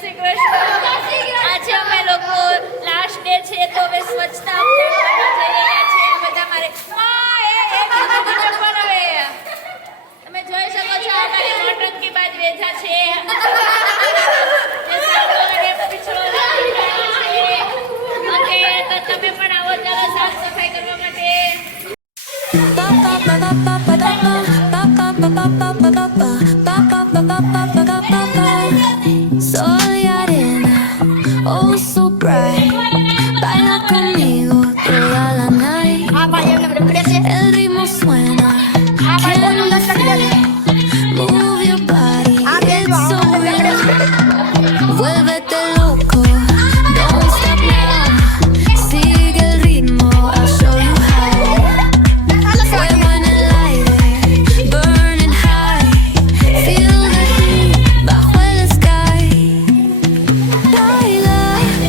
શ્રી કૃષ્ણ. આજે અમે લોકો લાસ્ટ ડે છે તો હવે સ્વચ્છતા અભિયાન કરવા જઈ રહ્યા છીએ. બધા મારે તમે જોઈ શકો છો અમારી નોટંકી બાજ વેઠા છે. જે સારો અને પીછળો લાગી રહ્યો છે. ઓકે, તો તમે પણ આવો, ચાલો સાફ સફાઈ કરવા માટે. Soy arena, oh so bright. Baila conmigo toda la night. El ritmo suena, can you feel it? Move your body, it's so real. Vuélvete loco, don't stop now. Sigue el ritmo, I'll show you how. Fuego en el aire, burning high. Feel the heat bajo el sky. Baila,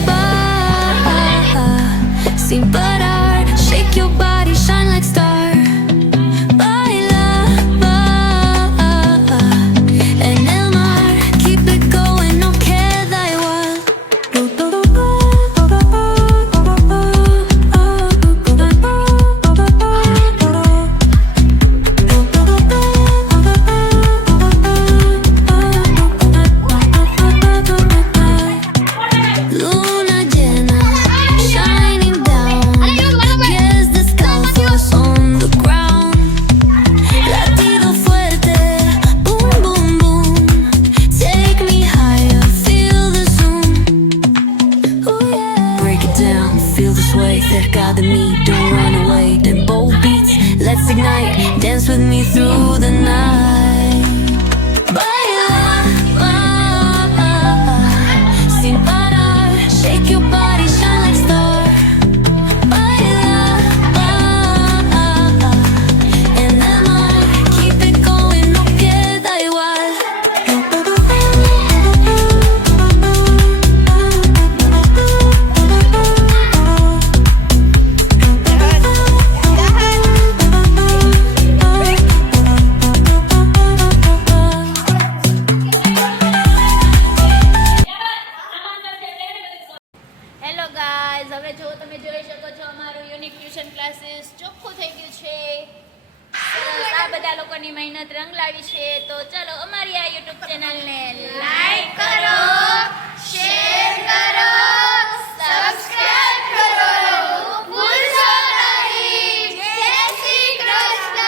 baila, sin parar. Shake your body, shine like star. Baila, baila, en el mar. Keep it going, no queda igual. Luna llena, shining down. Pies descalzos on the ground. Latido fuerte, boom, boom, boom. Take me higher, feel the zoom. Ooh, yeah. Break it down, feel the sway. Cerca de mí, don't run away. Them bold beats, let's ignite. Dance with me through the night. Baila, sin parar. Shake your body, shine like star. Baila, en el mar. Keep it going, no queda igual. Hello guys, હવે જો તમે જોઈ શકો છો અમારું unique tuition classes ચોખ્ખું થઈ ગયું છે. સરસ, આ બધા લોકોની મહેનત રંગ લાવી છે. તો ચલો અમારી આ યુટ્યુબ ચેનલને લાઈક કરો, શેર કરો, સબસ્ક્રાઇબ કરો, ભૂલશો નહીં. જય શ્રી કૃષ્ણ.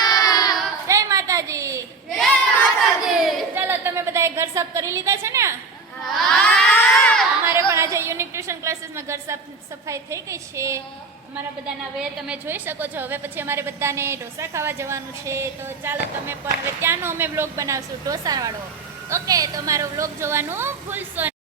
જય માતાજી. જય માતાજી. ચલો, તમે બધાએ ઘર સાફ કરી લીધા છે ને? અમારે પણ આજે યુનિક ટ્યુશન ક્લાસીસમાં ઘર સફાઈ થઈ ગઈ છે. અમારા બધાના વે તમે જોઈ શકો છો. હવે પછી અમારે બધાને ઢોસા ખાવા જવાનું છે. તો ચાલો તમે પણ હવે ત્યાંનો અમે વ્લોગ બનાવશું ઢોસાવાળો. ઓકે, તો મારો વ્લોગ જોવાનું ભૂલશો નહીં.